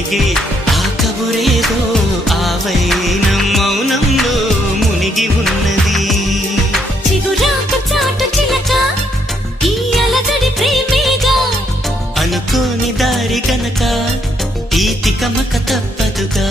గొనిగే ఆ కబురేదో ఆవైనం మౌనంలో మునిగి ఉన్నది. చిగురాకు చాటు చిలక ఈ అలజడి ప్రేమేగా, అనుకోని దారి గనక ఈ తికమక తప్పదుగా.